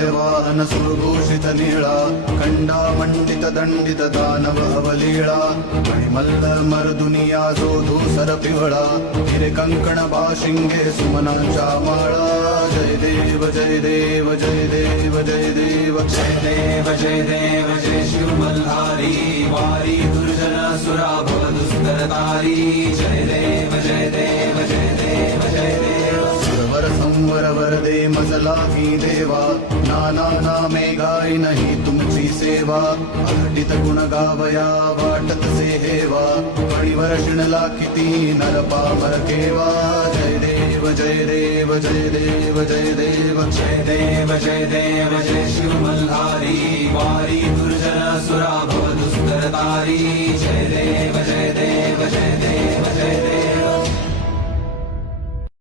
जय वाहन सुरघोषित नीळा खंडा मंडित दंडित दानव अवलीळा मणिमल्ल मर्दुनिया जो धूसर पिवळा हिरे कंकण बाशिंगे सुमनांच्या माळा जय देव जय देव जय देव जय देव जय देव जय देव जय शिव मल्हारी वारी दुर्जन सुरा भव दुस्तरतारी जय देव जय देव जय देव जय देव सुरवर संवर वरदे मजला ही देवा नाना नामे गाय नाही तुमची सेवा अघटित गुण गावया वाटत से हेवा पणिवर शिणला किती नर पामर केवा जय देव जय देव जय देव जय देव जय देव जय देव जय शिव मल्हारी वारी दुर्जन सुरा भव दुस्तरतारी जय देव जय देव जय देव जय देव